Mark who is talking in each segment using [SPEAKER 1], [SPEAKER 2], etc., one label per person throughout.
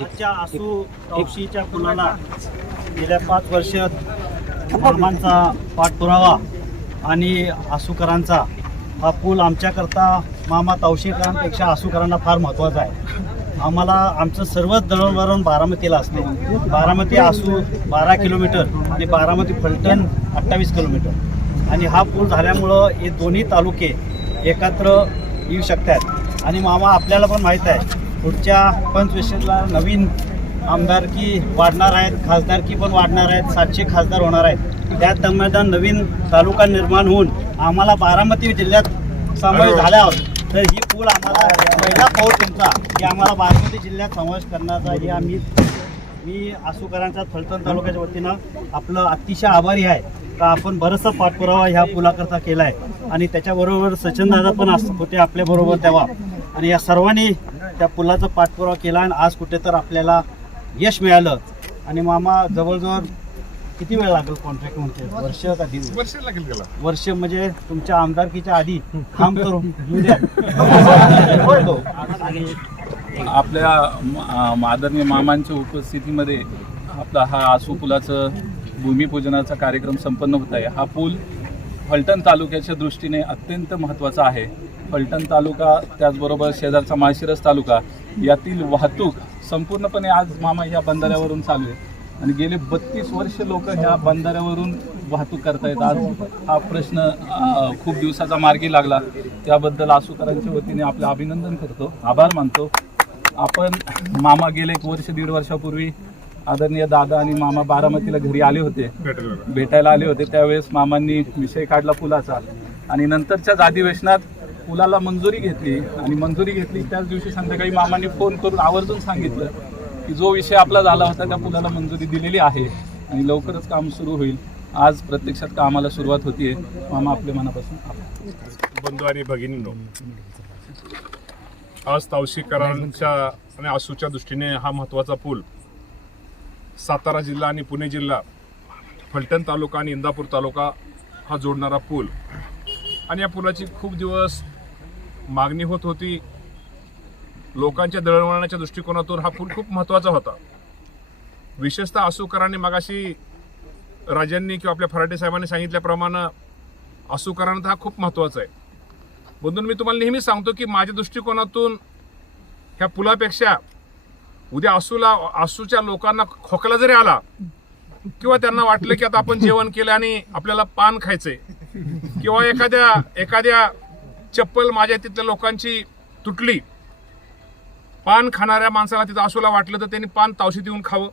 [SPEAKER 1] आजच्या आसू तवशीच्या पुलाला गेल्या पाच वर्षात मामांचा पाठपुरावा आणि आसूकरांचा हा पूल आमच्याकरता मामा तवशीकरांपेक्षा आसूकरांना फार महत्त्वाचा आहे. आम्हाला आमचं सर्वच दळणवळण बारामतीला असते. बारामती आसू बारा किलोमीटर आणि बारामती फलटण अठ्ठावीस किलोमीटर. आणि हा पूल झाल्यामुळं हे दोन्ही तालुके एकत्र येऊ शकतात. आणि मामा आपल्याला पण माहीत आहे पुढच्या पंचवीसला नवीन आमदारकी वाढणार आहेत खासदारकी पण वाढणार आहेत सातशे खासदार होणार आहेत. त्या दरम्यान नवीन तालुका निर्माण होऊन आम्हाला बारामती जिल्ह्यात समावेश झाला आहोत तर ही पूल आम्हाला पहिला पाऊल तुमचा की आम्हाला बारामती जिल्ह्यात समावेश करण्याचा हे आम्ही मी आसूकरांच्या फलटण तालुक्याच्या वतीनं आपलं अतिशय आभारी आहे. का आपण बरंचसा पाठपुरावा ह्या पुलाकरता केला आहे आणि त्याच्याबरोबर सचिनदादा पण अस होते आपल्याबरोबर तेव्हा. आणि या सर्वांनी त्या पुलाचा पाठपुरावा केला आणि आज कुठे तर आपल्याला यश मिळालं. आणि मामा जवळजवळ किती वेळ लागेल कॉन्ट्रॅक्ट म्हणते? वर्ष का दीड
[SPEAKER 2] वर्ष लागेल त्याला.
[SPEAKER 1] वर्ष म्हणजे तुमच्या आमदारकीच्या आधी काम करून
[SPEAKER 3] आपल्या आदरणीय मामांच्या उपस्थितीमध्ये आपला हा आसू पुलाचं भूमिपूजनाचा कार्यक्रम संपन्न होत आहे. हा पूल फलटण तालुक्याच्या दृष्टीने अत्यंत महत्त्वाचा आहे. फलटण तालुका त्याचबरोबर शेजारचा माळशिरस तालुका यातील वाहतूक संपूर्णपणे आज मामा या बंधाऱ्यावरून चालू आहे. आणि गेले बत्तीस वर्ष लोक ह्या बंधाऱ्यावरून वाहतूक करतायत. आज हा प्रश्न खूप दिवसाचा मार्गी लागला. त्याबद्दल आसूकरांच्या वतीने आपलं अभिनंदन करतो. आभार मानतो. आपण मामा गेले एक वर्ष दीड वर्षापूर्वी आदरणीय दादा आणि मामा बारामतीला घरी आले होते. भेटायला आले होते. त्यावेळेस मामांनी विषय काढला पुलाचा. आणि नंतरच्याच अधिवेशनात पुलाला मंजुरी घेतली आणि मंजुरी घेतली त्याच दिवशी संध्याकाळी मामांनी फोन करून आवर्जून सांगितलं की जो विषय आपला झाला होता त्या पुलाला मंजुरी दिलेली आहे आणि लवकरच काम सुरू होईल. आज प्रत्यक्षात कामाला सुरुवात होतीये. मामा आपल्या मनापासून
[SPEAKER 2] बंधू आणि भगिनींनो आज तावशीकरांच्या आणि आसूच्या दृष्टीने हा महत्त्वाचा पूल सातारा जिल्हा आणि पुणे जिल्हा फलटण तालुका आणि इंदापूर तालुका हा जोडणारा पूल. आणि या पुलाची खूप दिवस मागणी होत होती लोकांच्या दळणवळणाच्या दृष्टिकोनातून हा पूल खूप महत्त्वाचा होता. विशेषतः आसूकरांनी मगाशी राजांनी किंवा आपल्या फराटे साहेबांनी सांगितल्याप्रमाणे आसूकरांना हा खूप महत्त्वाचा आहे. म्हणून मी तुम्हाला नेहमी सांगतो की माझ्या दृष्टिकोनातून ह्या पुलापेक्षा उद्या आसूला आसूच्या लोकांना खोकला जरी आला किंवा त्यांना वाटलं की आता आपण जेवण केलं आणि आपल्याला पान खायचंय किंवा एखाद्या एखाद्या चप्पल माझ्या तिथल्या लोकांची तुटली. पान खाणाऱ्या माणसाला तिथं आसूला वाटलं तर त्यांनी पान तावशी देऊन खावं.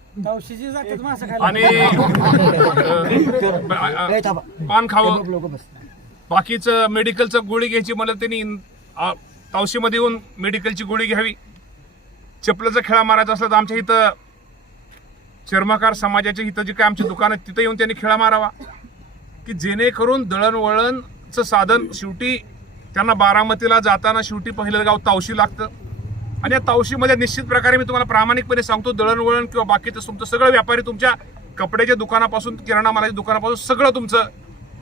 [SPEAKER 2] आणि पान खावं. बाकीचं मेडिकलचं गोळी घ्यायची मला त्यांनी तावशीमध्ये येऊन मेडिकलची गोळी घ्यावी. चपलाचा खेळा मारायचा असला तर आमच्या इथं चर्मकार समाजाच्या इथं जे काय आमची दुकान आहेत तिथं येऊन त्यांनी खेळा मारावा. की जेणेकरून दळणवळणचं साधन शेवटी त्यांना बारामतीला जाताना शेवटी पहिलं गाव तावशी लागतं. आणि या तावशीमध्ये निश्चित प्रकारे मी तुम्हाला प्रामाणिकपणे सांगतो दळणवळण किंवा बाकीचं तुमचं सगळं व्यापारी तुमच्या कपड्याच्या दुकानापासून किराणा मालाच्या दुकानापासून सगळं तुमचं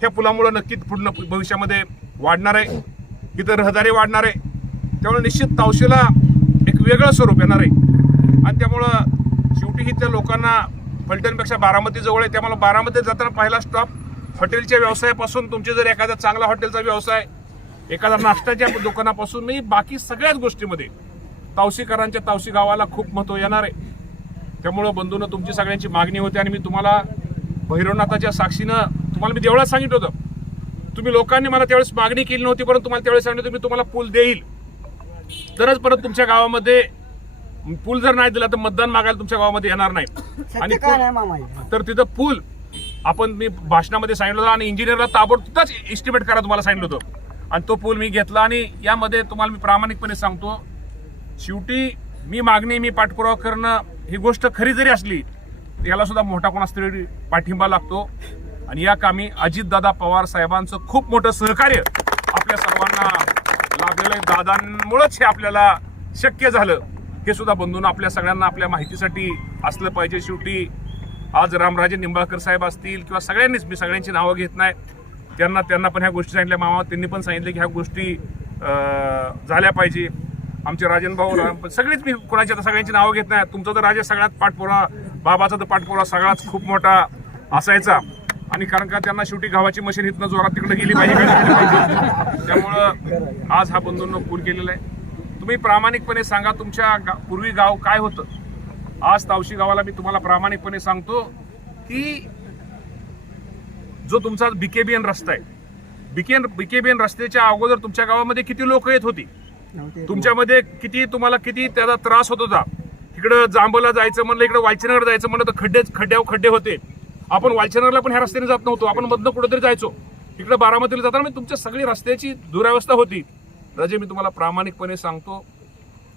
[SPEAKER 2] ह्या पुलामुळं नक्कीच पूर्ण भविष्यामध्ये वाढणार आहे. इथं रहदारी वाढणार आहे. त्यामुळे निश्चित तावशीला एक वेगळं स्वरूप येणार आहे. आणि त्यामुळं शेवटी इथल्या लोकांना फलटणपेक्षा बारामती जवळ आहे. त्यामुळे बारामतीत जाताना पहिला स्टॉप हॉटेलच्या व्यवसायापासून तुमचे जर एखादा चांगला हॉटेलचा व्यवसाय एखादा नाश्त्याच्या दुकानापासून मी बाकी सगळ्याच गोष्टीमध्ये. तावशीकरांच्या तावशी गावाला खूप महत्त्व येणार आहे. त्यामुळं बंधूनं तुमची सगळ्यांची मागणी होती आणि मी तुम्हाला भैरवनाथाच्या साक्षीनं तुम्हाला मी देवळात सांगितलं होतं. तुम्ही लोकांनी मला त्यावेळेस मागणी केली नव्हती परंतु तुम्हाला त्यावेळेस सांगितलं मी तुम्हाला पूल देईल. तरच परत तुमच्या गावामध्ये पूल जर नाही दिला तर मतदान मागायला तुमच्या गावामध्ये येणार नाही. आणि? तर तिथं पूल आपण मी भाषणामध्ये सांगितलं होतं आणि इंजिनियरला ताबडतोबच एस्टिमेट करा तुम्हाला सांगितलं होतं. आणि तो पूल मी घेतला आणि यामध्ये तुम्हाला मी प्रामाणिकपणे सांगतो शेवटी मी मागणी मी पाठपुरावा करणं ही गोष्ट खरी जरी असली याला सुद्धा मोठा कोणास तरी पाठिंबा लागतो. आणि या कामी अजितदादा पवार साहेबांचं खूप मोठं सहकार्य आपल्या सर्वांना लाभलेलं आहे. दादांमुळंच हे आपल्याला शक्य झालं. हे सुद्धा बंधून आपल्या सगळ्यांना आपल्या माहितीसाठी असलं पाहिजे. शेवटी आज रामराजे निंबाळकर साहेब असतील किंवा सगळ्यांनीच मी सगळ्यांची नावं घेत नाही. त्यांना त्यांना पण ह्या गोष्टी सांगितल्या. मामा त्यांनी पण सांगितलं की ह्या गोष्टी झाल्या पाहिजे. आमचे राजन भाऊ सगळीच मी कोणाची आता सगळ्यांची नावं घेत नाही. तुमचा तर राजे सगळ्यात पाठपुरा बाबाचा तर पाठपुरा सगळाच खूप मोठा असायचा. आणि कारण का त्यांना शेवटी गावाची मशीन इथनं जोरात तिकडे गेली पाहिजे. त्यामुळं आज हा बंधूंनो पूल केलेला आहे. तुम्ही प्रामाणिकपणे सांगा तुमच्या गा- पूर्वी गाव काय होतं? आज तावशी गावाला मी तुम्हाला प्रामाणिकपणे सांगतो की जो तुमचा बीकेबीएन रस्ता आहे. बीकेन बीकेबीएन रस्त्याच्या अगोदर तुमच्या गावामध्ये किती लोक येत होती? तुमच्यामध्ये किती तुम्हाला किती त्याचा त्रास होत होता? इकडं जांबला जायचं म्हणलं इकडं वालचनगर जायचं म्हणलं तर खड्डे खड्ड्यावर खड्डे होते. आपण वालचनगरला पण ह्या रस्त्याने जात नव्हतो. आपण मधनं कुठेतरी जायचो. इकडं बारामतीला जाताना मी तुमच्या सगळी रस्त्याची दुरावस्था होती. राजे मी तुम्हाला प्रामाणिकपणे सांगतो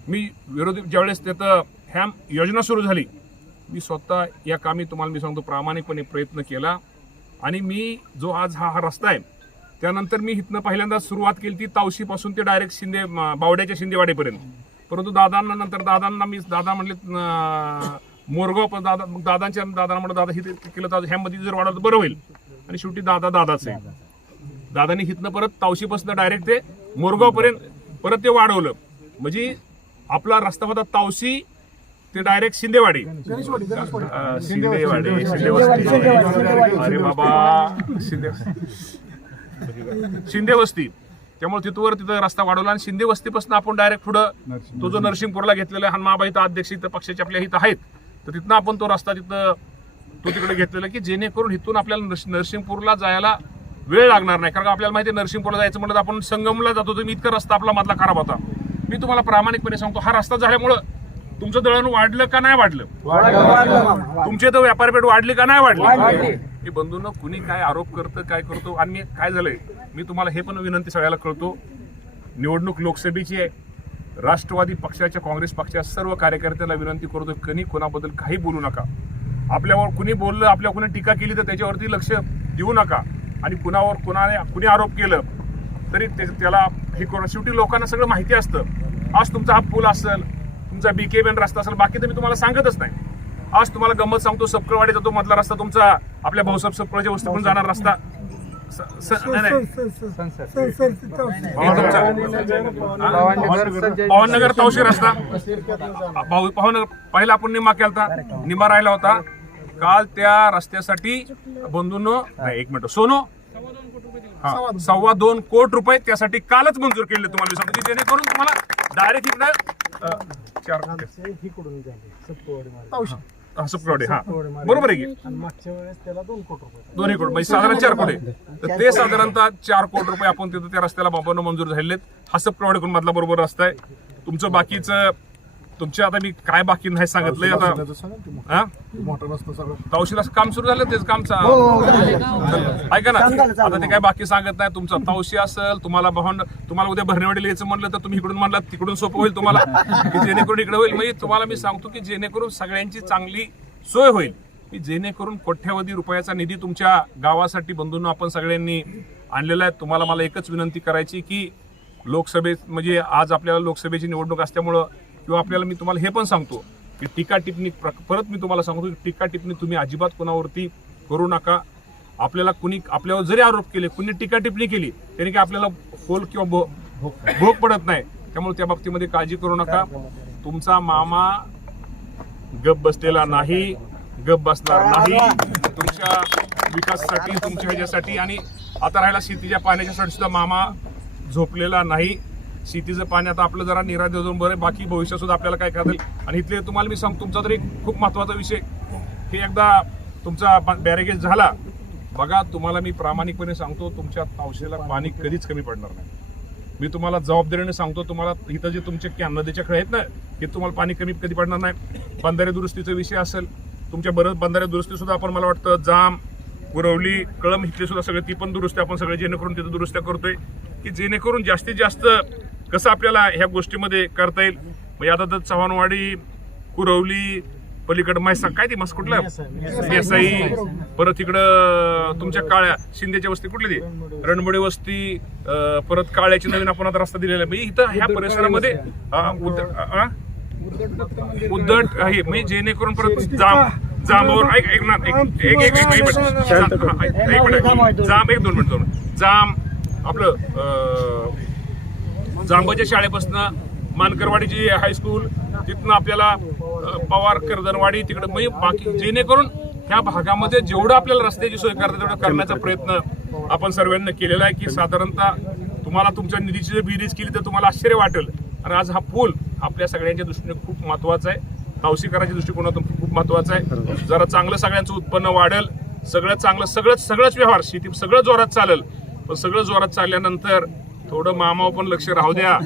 [SPEAKER 2] मी विरोधी ज्यावेळेस त्याचं ह्या योजना सुरू झाली मी स्वतः या कामी तुम्हाला मी सांगतो प्रामाणिकपणे प्रयत्न केला. आणि मी जो आज हा हा रस्ता आहे त्यानंतर मी इथनं पहिल्यांदा सुरुवात केली ती तावशीपासून ते डायरेक्ट शिंदे बावड्याच्या शिंदेवाडीपर्यंत. परंतु दादांना नंतर दादांना मी दादा म्हणले मोरगाव पण दादा मग दादांच्या दादांना म्हणलं दादा हिथे केलं तर ह्यामध्ये जर वाढवलं तर बरं होईल. आणि शेवटी दादा दादाच आहे. दादानी हिथनं परत तावशीपासून डायरेक्ट ते मोरगाव पर्यंत परत ते वाढवलं. म्हणजे आपला रस्ता होता तावशी ते डायरेक्ट शिंदेवाडी. अं, शिंदेवाडी शिंदेवस्ती. अरे बाबा शिंदे शिंदे वस्ती त्यामुळे तिथवर तिथं रस्ता वाढवला आणि शिंदे वस्तीपासून आपण डायरेक्ट पुढं तो जो नरसिंगपूरला घेतलेला आहे हनुमाबा इथं अध्यक्ष इथं पक्षाचे आपल्या इथं आहेत. तर तिथनं आपण तो रस्ता तिथं तो तिकडे घेतलेला की जेणेकरून इथून आपल्याला नरस- नरसिंगपूरला जायला वेळ लागणार नाही. कारण का आपल्याला माहिती आहे नरसिंगपूरला जायचं म्हणलं तर आपण संगमला जातो तर मी इतका रस्ता आपला मधला खराब होता. मी तुम्हाला प्रामाणिकपणे सांगतो हा रस्ता झाल्यामुळं तुमचं दळण वाढलं का नाही वाढलं? तुमचे तर व्यापारपेठ वाढली का नाही वाढली? हे बंधूंनो कुणी काय आरोप करतं काय करतो आणि काय झालंय? मी तुम्हाला हे पण विनंती सगळ्याला कळतो निवडणूक लोकसभेची आहे. राष्ट्रवादी पक्षाच्या काँग्रेस पक्षाच्या सर्व कार्यकर्त्याला विनंती करतो कणी कोणाबद्दल काही बोलू नका. आपल्यावर कुणी बोललं आपल्या कुणी टीका केली तर त्याच्यावरती लक्ष देऊ नका. आणि कुणावर कुणाने कुणी आरोप केलं तरी त्याला हे करून शेवटी लोकांना सगळं माहिती असतं. आज तुमचा हा पूल असेल तुमचा बीके बेन रस्ता असेल बाकी तर मी तुम्हाला सांगतच नाही. आज तुम्हाला गंमत सांगतो सपकळवाडीचा तो मधला रस्ता तुमचा आपल्या भाऊसाहेब सपकळच्या वस्तीकडून जाणार रस्ता. पवननगर तवशी रस्ता. भाऊ पवनगर पहिला आपण निमा केलता. निमा राहिला होता. काल त्या रस्त्यासाठी बंधूंनो नाही एक मिनिट. सोनो? सव्वा दोन कोट रुपये त्यासाठी कालच मंजूर केले तुम्हाला की जेणेकरून तुम्हाला डायरेक्ट इकडे चार हा, सुपरवाडी हा. बरोबर आहे की?
[SPEAKER 4] मागच्या वेळेस त्याला दोन कोटी रुपये
[SPEAKER 2] दोन्ही कोट म्हणजे साधारण चार कोटी. तर ते साधारणतः चार कोटी रुपये आपण तिथं त्या रस्त्याला बाबांना मंजूर झालेत हा सब मधला बरोबर रस्ता आहे. तुमचं बाकीचं तुमचे आता मी काय बाकी नाही सांगितलंय आता? हा? तवशीला काम सुरू झालं तेच काम चा- ऐका ना आता ते काय बाकी सांगत नाही तुमचं तवशी असेल तुम्हाला भावंड तुम्हाला उद्या भरणेवाडीला यायचं म्हणलं तर तुम्ही इकडून म्हणला तिकडून सोपं होईल तुम्हाला. जेणेकरून इकडे होईल. म्हणजे तुम्हाला मी सांगतो की जेणेकरून सगळ्यांची चांगली सोय होईल. की जेणेकरून कोट्यावधी रुपयाचा निधी तुमच्या गावासाठी बंधूंना आपण सगळ्यांनी आणलेला आहे. तुम्हाला मला एकच विनंती करायची की लोकसभेत म्हणजे आज आपल्याला लोकसभेची निवडणूक असल्यामुळं किंवा आपल्याला मी तुम्हाला हे पण सांगतो की टीका टिप्पणी प्र- परत मी तुम्हाला सांगतो की टीका टिप्पणी तुम्ही अजिबात कोणावरती करू नका. आपल्याला कुणी आपल्यावर जरी आरोप केले कुणी टीका टिप्पणी केली त्याने की आपल्याला खोल किंवा भो- भोग पडत नाही. त्यामुळे त्या बाबतीमध्ये काळजी करू नका. तुमचा मामा गप बसलेला नाही गप बसणार नाही. तुमच्या विकासासाठी तुमच्या ह्याच्यासाठी आणि आता राहिला शेतीच्या पाण्याच्यासाठी सुद्धा मामा झोपलेला नाही. शेतीचं पाणी आता आपलं जरा निरा देऊन बरं बाकी भविष्यात सुद्धा आपल्याला काय करता येईल? आणि इथले तुम्हाला मी सांग तुमचा तरी खूप महत्त्वाचा विषय. हे एकदा तुमचा बॅरेगेज झाला. बघा तुम्हाला मी प्रामाणिकपणे सांगतो तुमच्या तावशेला पाणी कधीच कमी पडणार नाही. मी तुम्हाला जबाबदारीने सांगतो तुम्हाला इथं जे तुमचे कॅन नदीच्या खेळ आहेत ना हे तुम्हाला पाणी कमी कधी पडणार नाही. बंधारे दुरुस्तीचा विषय असेल तुमच्या बरं बंधारे दुरुस्ती सुद्धा आपण मला वाटतं जाम पुरवली कळम इथली सुद्धा सगळे ती पण दुरुस्ती आपण सगळे जेणेकरून तिथं दुरुस्त्या करतोय. की जेणेकरून जास्तीत जास्त कसं आपल्याला ह्या गोष्टीमध्ये करता येईल? म्हणजे आता तर चव्हाणवाडी कुरवली पलीकडं मैसा काय ती मस कुठलं देसाई परत इकडं तुमच्या काळ्या शिंदेच्या वस्ती कुठली ती? रणबोडे वस्ती परत काळ्याची नवीन आपण आता रस्ता दिलेला म्हणजे इथं ह्या परिसरामध्ये? उद्धट आहे. म्हणजे जेणेकरून परत जाम जांबावर ऐक ऐक ना एक एक एक एक मिनिट जा- हा, ऐक- एक जांब एक दोन मिनिट दोन. जांब आपलं जांबाच्या शाळेपासून मानकरवाडीची हायस्कूल तिथनं आपल्याला पवार कर्दनवाडी तिकडे म्हणजे बाकी जेणेकरून ह्या भागामध्ये जेवढं आपल्याला रस्त्याची सोय करता तेवढं करण्याचा प्रयत्न आपण सर्वांना केलेला आहे की साधारणतः तुम्हाला तुमच्या निधीची जर बिरीज केली तर तुम्हाला आश्चर्य वाटेल. आणि आज हा पूल आपल्या सगळ्यांच्या दृष्टीने खूप महत्त्वाचा आहे. तावशीकरांच्या दृष्टिकोनातून खूप महत्त्वाचा आहे. जरा चांगलं सगळ्यांचं उत्पन्न वाढेल. सगळं चांगलं सगळंच सगळंच व्यवहार शेती सगळं जोरात चालेल. पण सगळं जोरात चालल्यानंतर थोडं मामावर पण लक्ष राहू द्या.